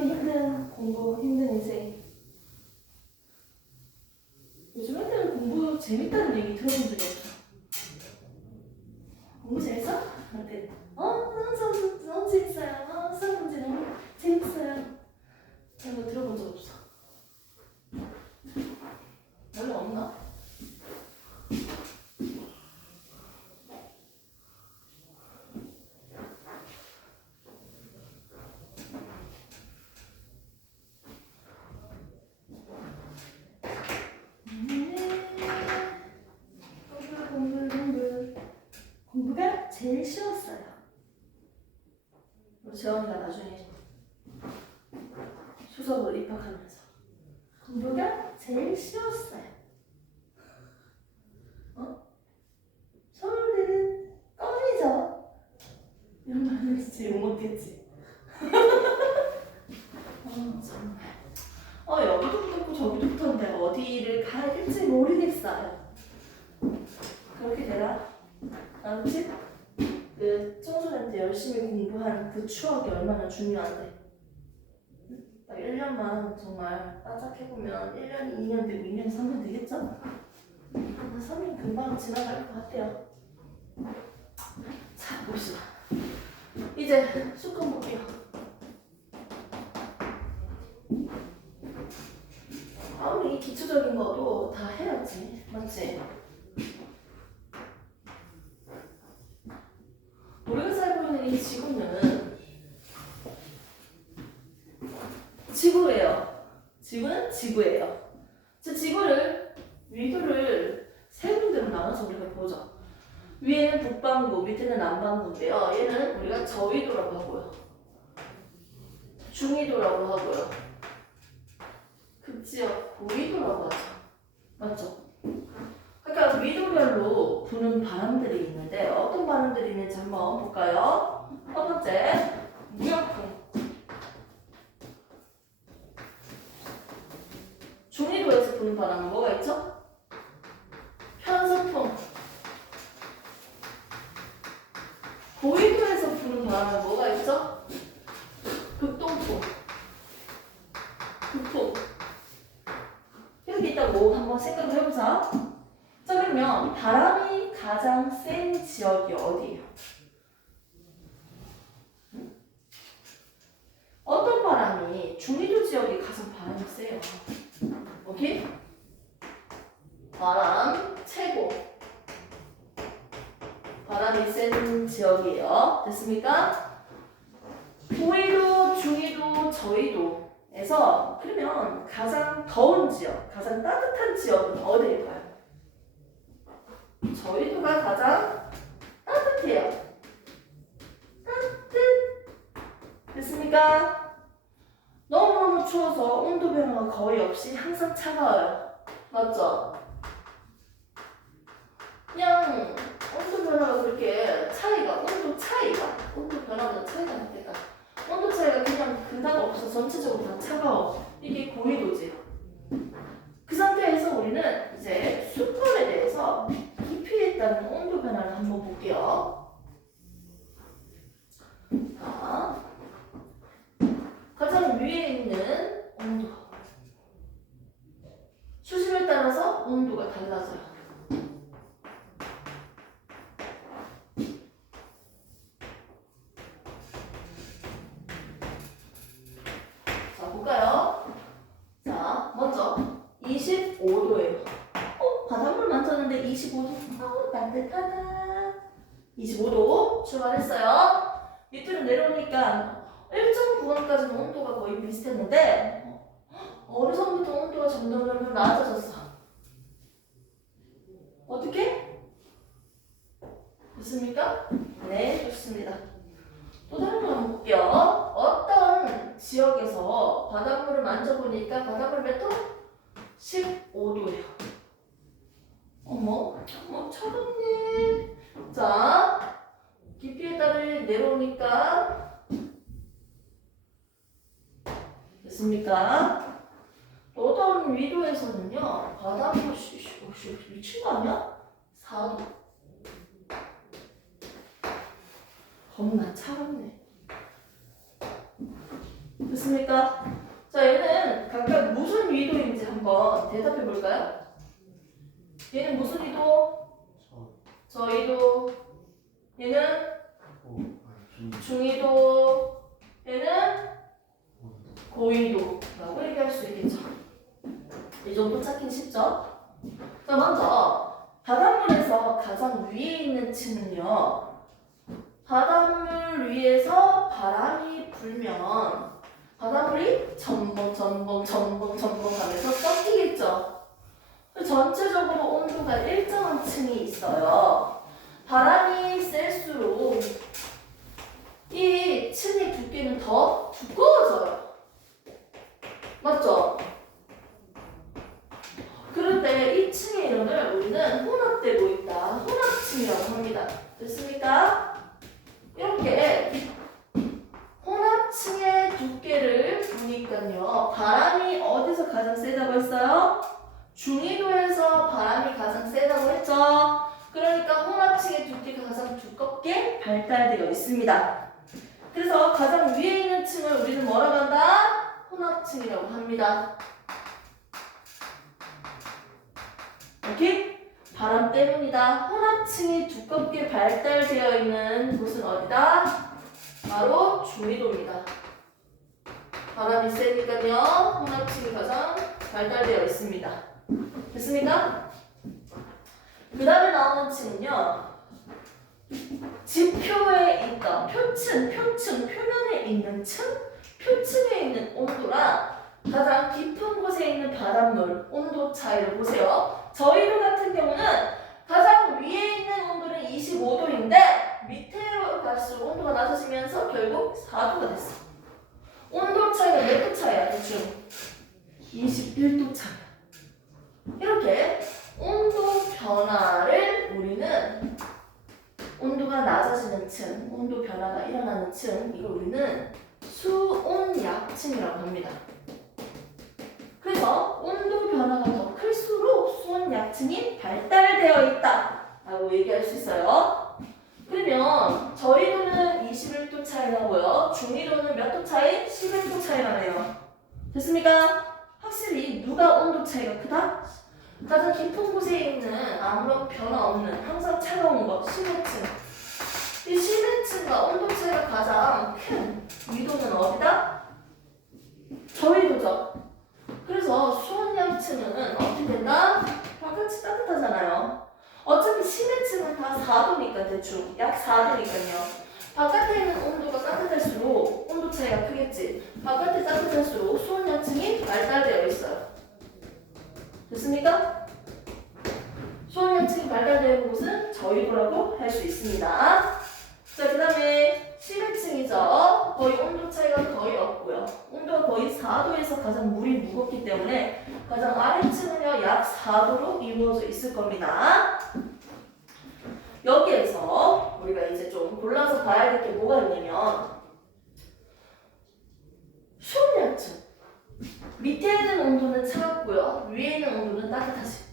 이렇게 힘든 공부, 힘든 인생. 요즘 애들은 공부 재밌다는 얘기 들어본 적이 없어. 공부 재밌어? 그때 너무 재밌어요. 수학 문제 너무 재밌어요. 이런 거 들어본 적 없어. 원래 없나? 공부가 제일 쉬웠어요. 우리 재원이가 나중에 수석으로 입학하면서 공부가 제일 쉬웠어요. 서울대는 껌이죠. 이런 말을 진짜 욕먹겠지. 정말. 여기도 붙었고 저기도 붙었는데 어디를 가야 될지 모르겠어요. 그렇게 되라. 알았지? 그 청소년 때 열심히 공부한 그 추억이 얼마나 중요한데. 딱 1년만 정말 따작해보면 1년이 2년 되고 2년이 3년 되겠죠? 3년 금방 지나갈 것 같아요. 자, 봅시다. 이제 수컷 볼게요. 아무리 기초적인 거도 다 해야지. 맞지? 우리가 살고 있는 이 지구는 지구예요. 지구는 지구예요. 저 지구를 위도를 세 군데로 나눠서 우리가 보죠. 위에는 북반구, 밑에는 남반구인데요. 얘는 우리가 저위도라고 하고요. 중위도라고 하고요. 극지역 고위도라고 하죠. 맞죠? 그러니까 위도별로 부는 바람들이 있는데 어떤 바람들이 있는지 한번 볼까요? 첫 번째, 무역풍. 중위도에서 부는 바람은 뭐가 있죠? 편서풍. 고위도에서 부는 바람은 뭐가 있죠? 극동풍. 극풍. 이렇게 있다고 한번 생각을 해보자. 자, 그러면 바람이 가장 센 지역이 어디예요? 어떤 바람이 중위도 지역이 가장 바람이 세요? 오케이? 바람 최고. 바람이 센 지역이에요. 됐습니까? 고위도, 중위도, 저위도에서 그러면 가장 더운 지역, 가장 따뜻한 지역은 어디일까요? 저위도가 가장 따뜻해요. 됐습니까? 너무너무 추워서 온도 변화가 거의 없이 항상 차가워요. 맞죠? 그냥 온도 변화가 그렇게 온도 변화보다 차이가 나니까 온도 차이가 그냥 그다가 없어 전체적으로 다 차가워. 이게 고위도지. 그 상태에서 우리는 이제 수컷에 대해서 깊이에 따른 온도 변화를 한번 볼게요. 자, 가장 위에 있는 온도. 수심에 따라서 온도가 달라져요. 자, 볼까요? 자, 먼저 25도예요. 바닷물 만졌는데 25도. 따뜻하다. 25도 출발했어요. 밑으로 내려오니까 1.9원까지는 온도가 거의 비슷했는데 어느 선부터 온도가 점점 낮아졌어. 어떻게? 좋습니까? 네, 좋습니다. 또 다른 거 한번 볼게요. 어떤 지역에서 바닷물을 만져보니까 바닷물 몇 도? 15도예요. 어머, 차갑네. 자, 깊이에 따라 내려오니까 됐습니까? 또 다른 위도에서는요, 바닷물 미친 거 아니야? 4도. 겁나 차갑네. 됐습니까? 자, 얘는 각각 무슨 위도인지 한번 대답해 볼까요? 얘는 무슨 위도? 저위도. 얘는 중위도. 얘는 고위도라고 얘기할 수 있겠죠. 이 정도 찾긴 쉽죠? 자, 먼저 바닷물에서 가장 위에 있는 층은요. 바닷물 위에서 바람이 불면 바닷물이 전봉 하면서 섞이겠죠. 전체적으로 온도가 일정한 층이 있어요. 바람이 셀수록 이 층의 두께는 더 두꺼워져요. 맞죠? 그런데 이 층의 이름을 우리는 혼합되고 있다. 혼합층이라고 합니다. 됐습니까? 이렇게 혼합층의 두께를 보니까요. 바람이 어디서 가장 세다고 했어요? 중위도에서 바람이 가장 세다고 했죠. 그러니까 혼합층의 두께가 가장 두껍게 발달되어 있습니다. 그래서 가장 위에 있는 층을 우리는 뭐라고 한다? 혼합층이라고 합니다. 이렇게 바람 때문이다. 혼합층이 두껍게 발달되어 있는 곳은 어디다? 바로 중위도입니다. 바람이 세니까요. 혼합층이 가장 발달되어 있습니다. 됐습니까? 그 다음에 나오는 층은요. 지표에 있던 표층, 표면에 있는 층, 표층에 있는 온도랑 가장 깊은 곳에 있는 바닷물 온도 차이를 보세요. 저희도 같은 경우는 가장 위에 있는 온도는 25도인데 밑으로 갈수록 온도가 낮아지면서 결국 4도가 됐어. 온도 차이가 몇 도 차이야? 대충 21도 차이. 이렇게 온도 변화를 우리는 온도가 낮아지는 층, 온도 변화가 일어나는 층, 이걸 우리는 수온약층이라고 합니다. 그래서 온도 변화가 더 클수록 수온약층이 발달되어 있다 라고 얘기할 수 있어요. 그러면 저희도는 21도 차이 나고요. 중위도는 몇 도 차이? 11도 차이 나네요. 됐습니까? 확실히 누가 온도 차이가 크다? 가장 깊은 곳에 있는 아무런 변화 없는 항상 차가운 것, 심해층. 이 심해층과 온도 차이가 가장 큰 위도는 어디다? 저위도죠. 그래서 수온양층은 어떻게 된다? 바깥이 따뜻하잖아요. 어차피 심해층은 다 4도니까 대충 약 4도니까요. 바깥에 있는 온도가 따뜻할수록 온도 차이가 크겠지. 바깥이 따뜻할수록 수온양층이 발달되어 있어요. 됐습니까? 수온양층이 발달되어 있는 곳은 저위도라고 할 수 있습니다. 자, 그 다음에 심해층이죠. 거의 온도 차이가 거의 없고요. 온도가 거의 4도에서 가장 물이 무겁기 때문에 가장 아래층은요 약 4도로 이루어져 있을 겁니다. 여기에서 우리가 이제 좀 골라서 봐야 될 게 뭐가 있냐면 수온양층 밑에 있는 온도는 차갑고요 위에 있는 온도는 따뜻하지.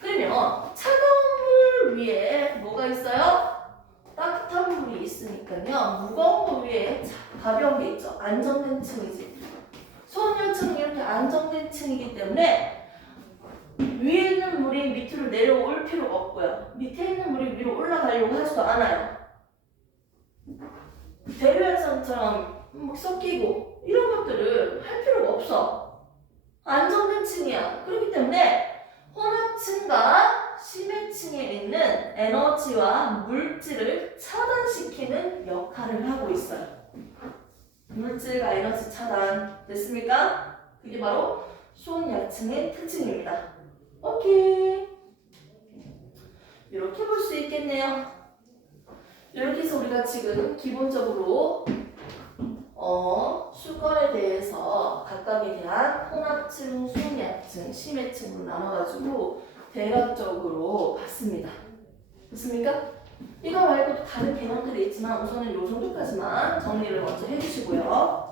그러면 차가운 물 위에 뭐가 있어요? 따뜻한 물이 있으니까요. 무거운 거 위에 가벼운 게 있죠. 안정된 층이지. 수온양층은 이렇게 안정된 층이기 때문에 위에 있는 물이 밑으로 내려올 필요가 없고요. 밑에 있는 물이 위로 올라가려고 하지도 않아요. 대류현상처럼 막 섞이고 이런 것들을 할 필요가 없어. 안정된 층이야. 그렇기 때문에 혼합층과 심해층에 있는 에너지와 물질을 차단시키는 역할을 하고 있어요. 물질과 에너지 차단 됐습니까? 그게 바로 수온약층의 특징입니다. 오케이. 이렇게 볼 수 있겠네요. 이렇게 해서 우리가 지금 기본적으로 수건에 대해서 각각에 대한 혼합층, 수온약층, 심해층으로 나눠가지고 대략적으로 봤습니다. 됐습니까? 이거 말고도 다른 개념들이 있지만 우선은 이 정도까지만 정리를 먼저 해주시고요.